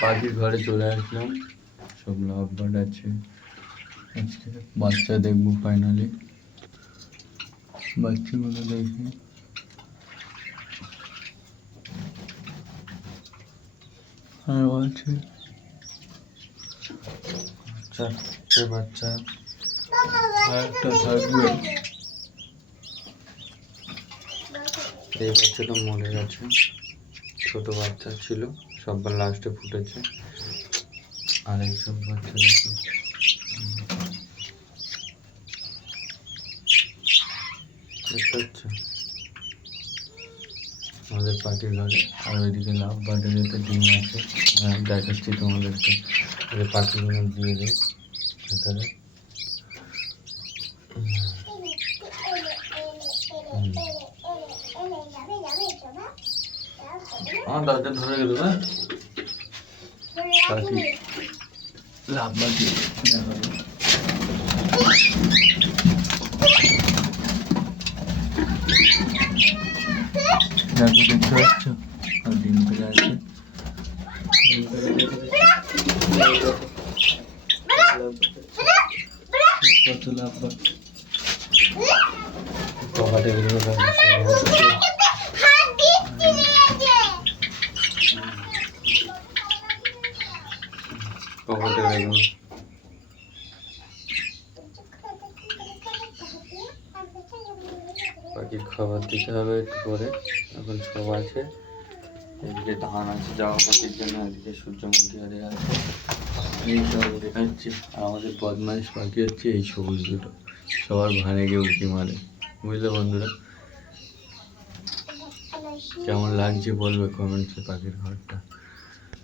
পাখির ঘরে চলে আসলাম, সব লাভ বার্ড আছে। আজকে বাচ্চা দেখবো ফাইনালি, বাচ্চাগুলো দেখি। আর আছে চারটে বাচ্চা, আর একটা থাকবে। এই বাচ্চাটা মরে গেছে, ছোট বাচ্চা ছিল, সবার লাস্টে ফুটেছে। আর এইসব বাচ্চা দেখো, দেখতে পাচ্ছ আমাদের পাখির ঘরে। আর ওইদিকে লাভ বার্ডের একটা ডিম আছে, দেখাচ্ছি তোমাদেরকে। ওদের পাখিগুলো দিয়ে দেয় ভেতরে। আমার দাদা ধরে গেল না পাখি, লাভ বার্ড দেখাবো। দেখো, দেখতে পাচ্ছ আর ডিম পেড়ে আছে। কত লাভ বার্ড কবাটে বেরিয়ে গেল। কবাটে গেল, পাখির খাবার দিতে হবে একটু পরে। এখন সব আছে, এদিকে ধান আছে জামা পাখির জন্য, এদিকে সূর্যমুখী হারে আছে। এই সব দেখাচ্ছি। আর আমাদের বদমাইশ পাখি হচ্ছে এই সবুজ দুটো, সবার ভানে গিয়ে উঁকি মারে। বুঝলে বন্ধুরা, কেমন লাগছে বলবে কমেন্টসে পাখির ঘরটা।